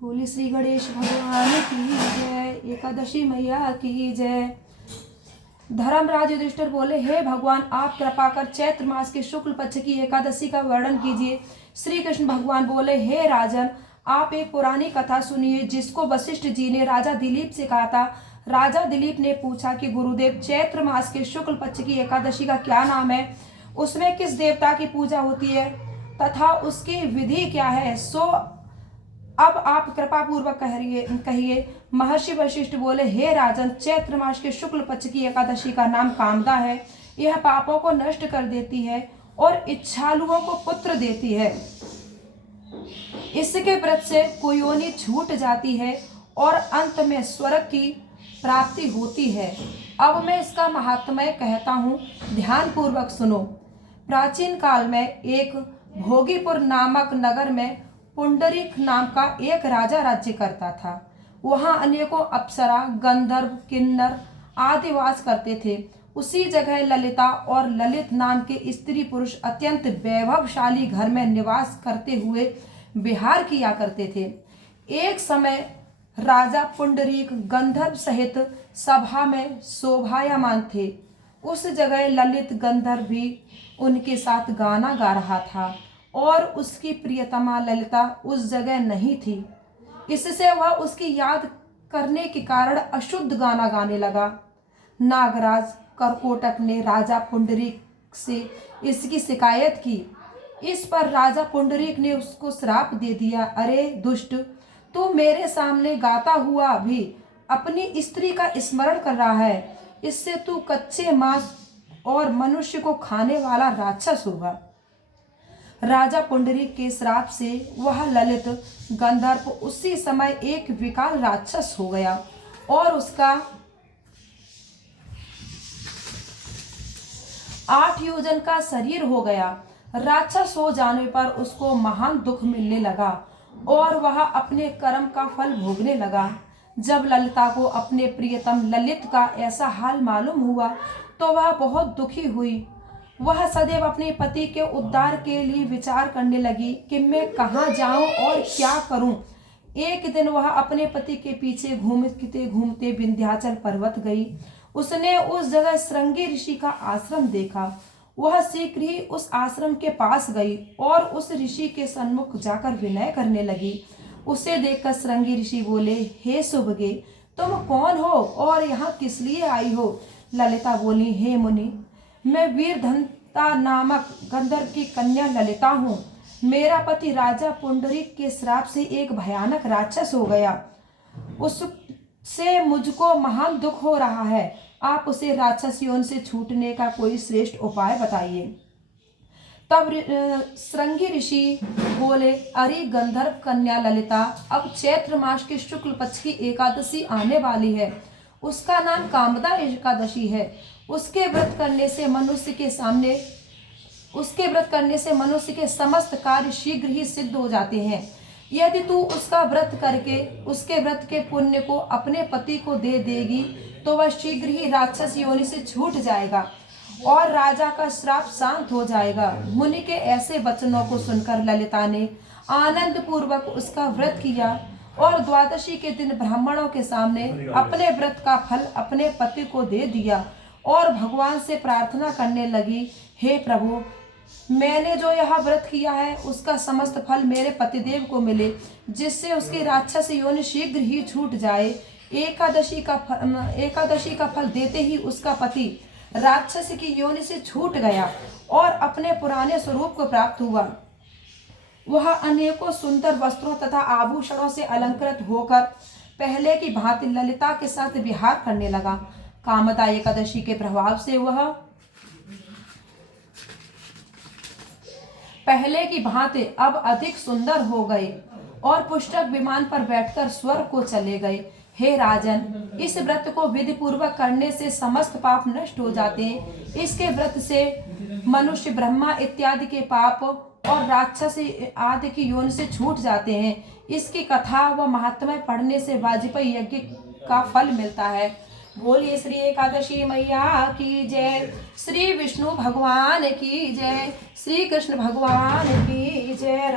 बोली श्री गणेश भगवान की जय, एकादशी मैया की जय। धर्मराज युधिष्ठिर बोले, हे भगवान, आप कृपा कर चैत्र मास के शुक्ल पक्ष की एकादशी का वर्णन कीजिए। श्री कृष्ण भगवान बोले, हे राजन, आप एक पुरानी कथा सुनिए जिसको वशिष्ठ जी ने राजा दिलीप से कहा था। राजा दिलीप ने पूछा कि गुरुदेव, चैत्र मास के शुक्ल पक्ष की एकादशी का क्या नाम है, उसमें किस देवता की पूजा होती है तथा उसकी विधि क्या है, सो अब आप कृपा पूर्वक कहिए। महर्षि वशिष्ठ बोले, हे राजन, चैत्र मास के शुक्ल पक्ष की एकादशी का नाम कामदा है। यह पापों को नष्ट कर देती है और इच्छालुओं को पुत्र देती है। इसके व्रत से कुयोनि छूट जाती है और अंत में स्वर्ग की प्राप्ति होती है। अब मैं इसका महात्म्य कहता हूँ, ध्यान पूर्वक सुनो। प्राचीन काल में एक भोगीपुर नामक नगर में पुंडरीक नाम का एक राजा राज्य करता था। वहाँ अनेकों अप्सरा, गंधर्व, किन्नर आदि वास करते थे। उसी जगह ललिता और ललित नाम के स्त्री पुरुष अत्यंत वैभवशाली घर में निवास करते हुए विहार किया करते थे। एक समय राजा पुंडरीक गंधर्व सहित सभा में शोभायमान थे। उस जगह ललित गंधर्व भी उनके साथ गाना गा रहा था और उसकी प्रियतमा ललिता उस जगह नहीं थी। इससे वह उसकी याद करने के कारण अशुद्ध गाना गाने लगा। नागराज करकोटक ने राजा पुंडरीक से इसकी शिकायत की। इस पर राजा पुंडरीक ने उसको श्राप दे दिया, अरे दुष्ट, तू मेरे सामने गाता हुआ भी अपनी स्त्री का स्मरण कर रहा है। इससे तू कच्चे मांस और मनुष्य को खाने वाला राक्षस होगा। राजा पुंडरीक के श्राप से वह ललित गंधर्व उसी समय एक विकराल राक्षस हो गया और उसका 8 योजन का शरीर हो गया। राक्षस हो जाने पर उसको महान दुख मिलने लगा और वह अपने कर्म का फल भोगने लगा। जब ललिता को अपने प्रियतम ललित का ऐसा हाल मालूम हुआ तो वह बहुत दुखी हुई। वह सदैव अपने पति के उद्धार के लिए विचार करने लगी कि मैं कहाँ जाऊं और क्या करूं। एक दिन वह अपने पति के पीछे घूमते घूमते विंध्याचल पर्वत गई। उसने उस जगह श्रृंगी ऋषि का आश्रम देखा। वह शीघ्र ही उस आश्रम के पास गई और उस ऋषि के सन्मुख जाकर विनय करने लगी। उसे देखकर श्रृंगी ऋषि बोले, हे सुभगे, तुम कौन हो और यहाँ किस लिए आई हो? ललिता बोली, हे मुनि, मैं वीरधंता नामक गंधर्व की कन्या ललिता हूँ। मेरा पति राजा पुंडरीक के श्राप से एक भयानक राक्षस हो गया। उससे मुझको महान दुख हो रहा है। आप उसे राक्षस योनि से छूटने का कोई श्रेष्ठ उपाय बताइए। तब श्रृंगी ऋषि बोले, अरे गंधर्व कन्या ललिता, अब चैत्र मास के शुक्ल पक्ष की एकादशी आने वाली है। उसका नाम कामदा एकादशी है। उसके व्रत करने से मनुष्य के समस्त कार्य शीघ्र ही सिद्ध हो जाते हैं। यदि तू उसका व्रत करके उसके व्रत के पुण्य को अपने पति को दे देगी तो वह शीघ्र ही राक्षस योनि से छूट जाएगा और राजा का श्राप शांत हो जाएगा। मुनि के ऐसे वचनों को सुनकर ललिता ने आनंद पूर्वक उसका व्रत किया और द्वादशी के दिन ब्राह्मणों के सामने अपने व्रत का फल अपने पति को दे दिया और भगवान से प्रार्थना करने लगी, हे प्रभु, मैंने जो यह व्रत किया है उसका समस्त फल मेरे पतिदेव को मिले, जिससे उसकी राक्षस योनि शीघ्र ही छूट जाए। एकादशी का फल देते ही उसका पति राक्षस की योनि से छूट गया और अपने पुराने स्वरूप को प्राप्त हुआ। वह अनेकों सुंदर वस्त्रों तथा आभूषणों से अलंकृत होकर पहले की भांति ललिता के साथ विहार करने लगा। कामदा एकादशी के प्रभाव से वह पहले की भांति अब अधिक सुंदर हो गए और पुष्पक विमान पर बैठकर स्वर्ग को चले गए। हे राजन, इस व्रत को विधि पूर्वक करने से समस्त पाप नष्ट हो जाते हैं। इसके व्रत से मनुष्य, ब्रह्मा इत्यादि के पाप और राक्षस आदि की योनि से छूट जाते हैं। इसकी कथा व महात्म्य पढ़ने से वाजपेयी यज्ञ का फल मिलता है। बोलिए श्री एकादशी मैया की जय, श्री विष्णु भगवान की जय, श्री कृष्ण भगवान की जय।